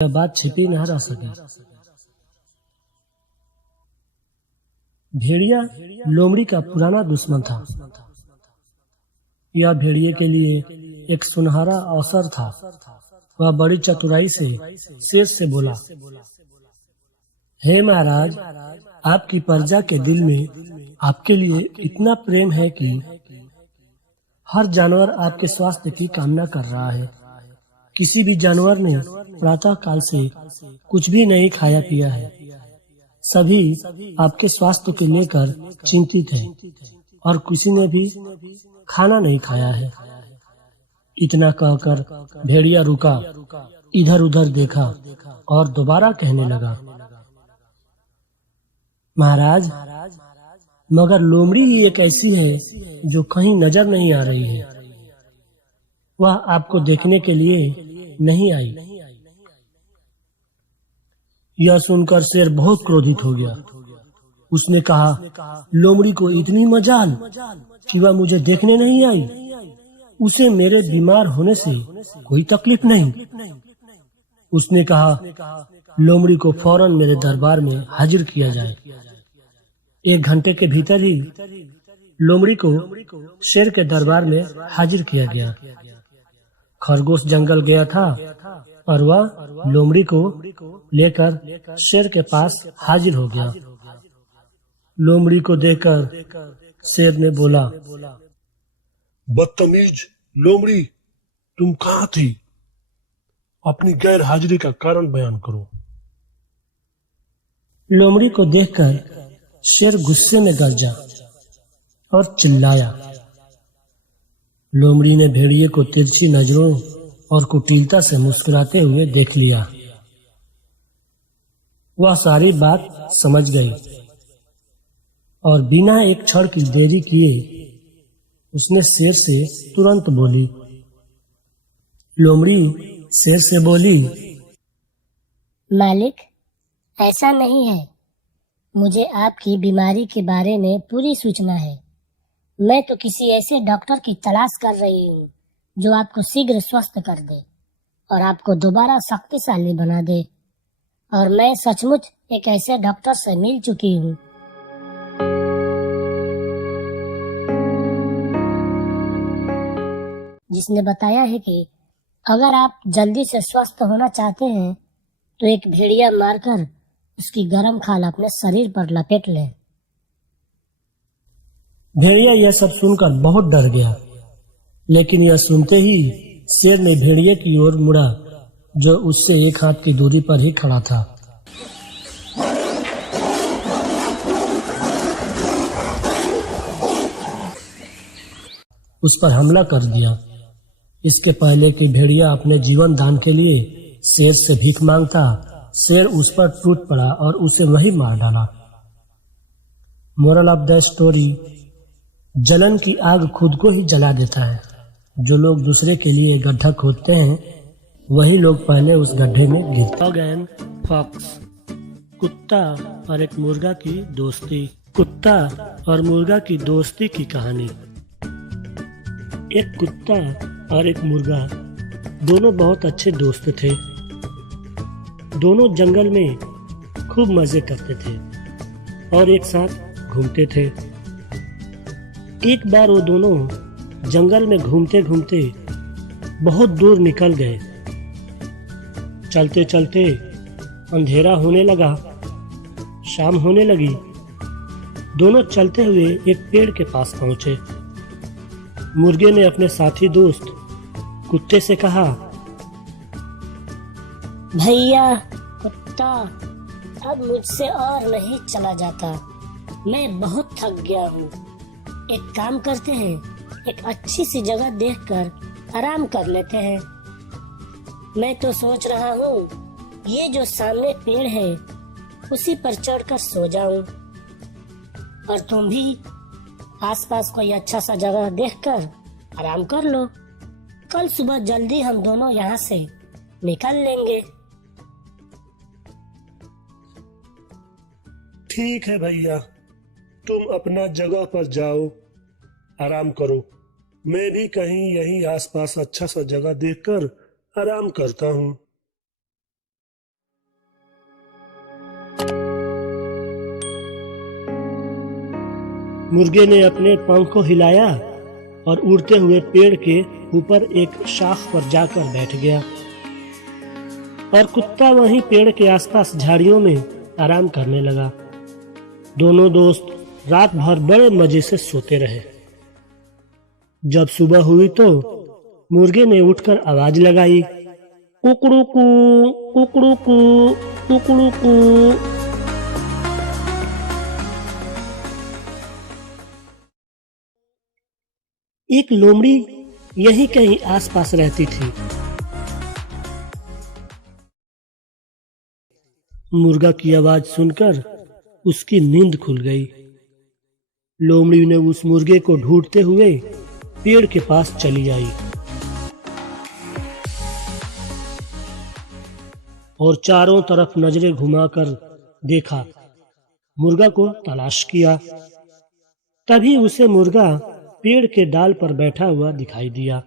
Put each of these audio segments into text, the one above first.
यह बात छिपी न रह सकी। भेड़िया लोमड़ी का पुराना दुश्मन था। यह भेड़िए के लिए एक सुनहरा अवसर था। वह बड़ी चतुराई से शेर से बोला, हे महाराज, आपकी प्रजा के दिल में आपके लिए इतना प्रेम है कि हर जानवर आपके स्वास्थ्य की कामना कर रहा है। किसी भी जानवर ने प्रातः काल से कुछ भी नहीं खाया पिया है। सभी आपके स्वास्थ्य को लेकर चिंतित हैं और किसी ने भी खाना नहीं खाया है। इतना कहकर भेड़िया रुका, इधर उधर देखा और दोबारा कहने लगा, महाराज, मगर लोमड़ी ही एक ऐसी है जो कहीं नजर नहीं आ रही है। वह आपको देखने के लिए नहीं आई। यह सुनकर शेर बहुत क्रोधित हो गया। उसने कहा, लोमड़ी को इतनी मजाल कि वह मुझे देखने नहीं आई। उसे मेरे बीमार होने से कोई तकलीफ नहीं। उसने कहा, लोमड़ी को फौरन मेरे दरबार में हाजिर किया जाए। 1 घंटे के भीतर ही लोमड़ी को शेर के दरबार में हाजिर किया गया। खरगोश जंगल गया था और वह लोमड़ी को लेकर शेर के पास हाजिर हो गया। लोमड़ी को देखकर शेर ने बोला, बदतमीज लोमड़ी, तुम कहाँ थी? अपनी गैर हाजिरी का कारण बयान करो। लोमड़ी को देखकर शेर गुस्से में गरजा और चिल्लाया। लोमड़ी ने भेड़िए को तिरछी नजरों और कुटिलता से मुस्कुराते हुए देख लिया। वह सारी बात समझ गई और बिना एक क्षण की देरी किए उसने शेर से तुरंत बोली। लोमड़ी शेर से बोली, मालिक, ऐसा नहीं है। मुझे आपकी बीमारी के बारे में पूरी सूचना है। मैं तो किसी ऐसे डॉक्टर की तलाश कर रही हूँ जो आपको शीघ्र स्वस्थ कर दे और आपको दोबारा शक्तिशाली बना दे। और मैं सचमुच एक ऐसे डॉक्टर से मिल चुकी हूँ। जिसने बताया है कि अगर आप जल्दी से स्वस्थ होना चाहते हैं तो एक भेड़िया मारकर उसकी गर्म खाल अपने शरीर पर लपेट लें। भेड़िया यह सब सुनकर बहुत डर गया, लेकिन यह सुनते ही शेर ने भेड़िए की ओर मुड़ा जो उससे 1 हाथ की दूरी पर ही खड़ा था। उस पर हमला कर दिया। इसके पहले कि भेड़िया अपने जीवन दान के लिए शेर से भीख मांगता, शेर उस पर टूट पड़ा और उसे वही मार डाला। मोरल ऑफ द स्टोरी, जलन की आग खुद को ही जला देता है। जो लोग दूसरे के लिए गड्ढा खोदते हैं वही लोग पहले उस गड्ढे में गिरते। डॉग एंड फॉक्स, कुत्ता और एक मुर्गा की दोस्ती। कुत्ता और मुर्गा की दोस्ती की कहानी। एक कुत्ता और एक मुर्गा दोनों बहुत अच्छे दोस्त थे। दोनों जंगल में खूब मजे करते थे और एक साथ घूमते थे। एक बार वो दोनों जंगल में घूमते घूमते बहुत दूर निकल गए। चलते चलते अंधेरा होने लगा, शाम होने लगी। दोनों चलते हुए एक पेड़ के पास पहुंचे। मुर्गे ने अपने साथी दोस्त कुत्ते से कहा, भैया कुत्ता, अब मुझसे और नहीं चला जाता। मैं बहुत थक गया हूँ। एक काम करते हैं, एक अच्छी सी जगह देखकर आराम कर लेते हैं। मैं तो सोच रहा हूँ ये जो सामने पेड़ है उसी पर चढ़कर सो जाऊं। और तुम भी आसपास कोई अच्छा सा जगह देखकर आराम कर लो। कल सुबह जल्दी हम दोनों यहाँ से निकल लेंगे। ठीक है भैया, तुम अपना जगह पर जाओ, आराम करो। मैं भी कहीं यहीं आसपास अच्छा सा जगह देखकर आराम करता हूँ। मुर्गे ने अपने पंख को हिलाया और उड़ते हुए पेड़ के ऊपर एक शाख पर जाकर बैठ गया और कुत्ता वहीं पेड़ के आसपास झाड़ियों में आराम करने लगा। दोनों दोस्त रात भर बड़े मजे से सोते रहे। जब सुबह हुई तो मुर्गे ने उठकर आवाज लगाई, कुकड़ूकू कुकड़ूकू कुकड़ूकू। एक लोमड़ी यहीं कहीं आसपास रहती थी। मुर्गा की आवाज सुनकर उसकी नींद खुल गई। लोमड़ी ने उस मुर्गे को ढूंढते हुए पेड़ के पास चली आई और चारों तरफ नजरें घुमाकर देखा, मुर्गा को तलाश किया। तभी उसे मुर्गा पेड़ के डाल पर बैठा हुआ दिखाई दिया।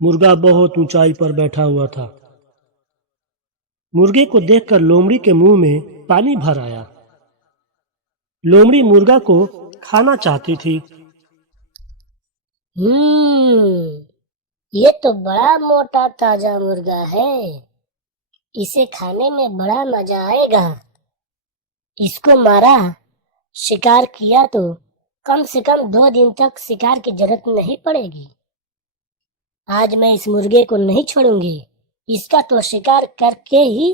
मुर्गा बहुत ऊंचाई पर बैठा हुआ था। मुर्गे को देखकर लोमड़ी के मुंह में पानी भर आया। लोमड़ी मुर्गा को खाना चाहती थी। ये तो बड़ा मोटा ताजा मुर्गा है, इसे खाने में बड़ा मजा आएगा। इसको मारा, शिकार किया तो कम से कम 2 दिन तक शिकार की जरूरत नहीं पड़ेगी। आज मैं इस मुर्गे को नहीं छोड़ूंगी, इसका तो शिकार करके ही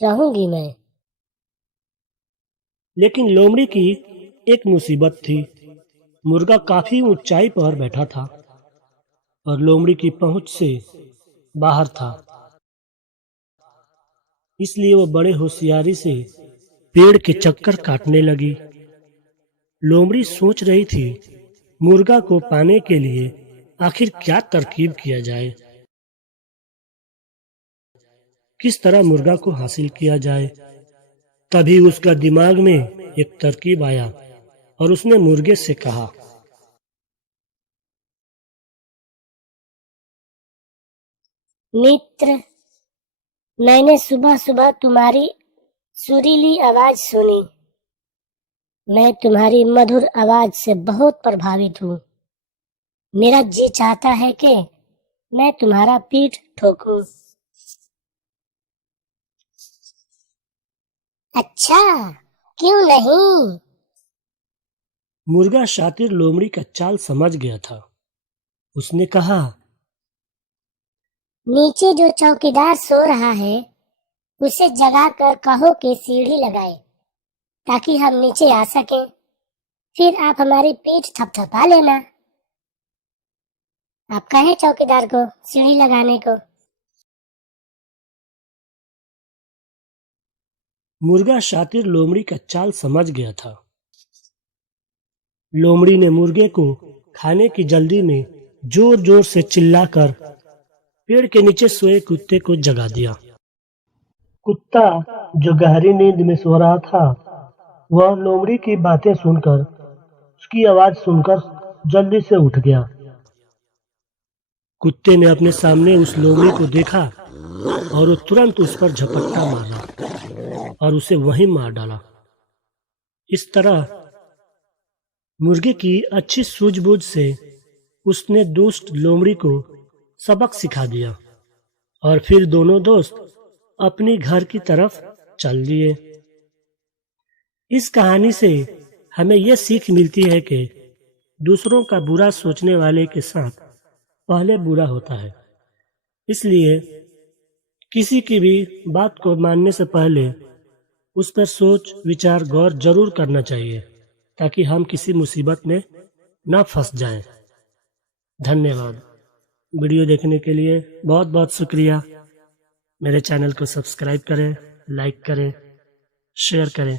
रहूंगी मैं। लेकिन लोमड़ी की एक मुसीबत थी। मुर्गा काफी ऊंचाई पर बैठा था और लोमड़ी की पहुंच से बाहर था। इसलिए वो बड़े होशियारी से पेड़ के चक्कर काटने लगी। लोमड़ी सोच रही थी, मुर्गा को पाने के लिए आखिर क्या तरकीब किया जाए, किस तरह मुर्गा को हासिल किया जाए। तभी उसका दिमाग में एक तरकीब आया और उसने मुर्गे से कहा, मित्र, मैंने सुबह सुबह तुम्हारी सुरीली आवाज सुनी। मैं तुम्हारी मधुर आवाज से बहुत प्रभावित हूँ। मेरा जी चाहता है कि मैं तुम्हारा पीठ ठोकूं। अच्छा, क्यों नहीं? मुर्गा शातिर लोमड़ी का चाल समझ गया था। उसने कहा, नीचे जो चौकीदार सो रहा है उसे जगाकर कहो कि सीढ़ी लगाए ताकि हम नीचे आ सकें। फिर आप हमारी पीठ थपथपा लेना। आप कहें चौकीदार को सीढ़ी लगाने को। मुर्गा शातिर लोमड़ी का चाल समझ गया था। लोमड़ी ने मुर्गे को खाने की जल्दी में जोर जोर से चिल्लाकर पेड़ के नीचे सोए कुत्ते को जगा दिया। कुत्ता जो गहरी नींद में सो रहा था, वह लोमड़ी की बातें सुनकर, उसकी आवाज सुनकर जल्दी से उठ गया। कुत्ते ने अपने सामने उस लोमड़ी को देखा और वो तुरंत उस पर झपट्टा मारा और उसे वहीं मार डाला। इस तरह मुर्गे की अच्छी सूझबूझ से उसने दुष्ट लोमड़ी को सबक सिखा दिया और फिर दोनों दोस्त अपने घर की तरफ चल दिए। इस कहानी से हमें यह सीख मिलती है कि दूसरों का बुरा सोचने वाले के साथ पहले बुरा होता है। इसलिए किसी की भी बात को मानने से पहले उस पर सोच विचार गौर जरूर करना चाहिए ताकि हम किसी मुसीबत में न फंस जाएं। धन्यवाद। वीडियो देखने के लिए बहुत बहुत शुक्रिया। मेरे चैनल को सब्सक्राइब करें, लाइक करें, शेयर करें।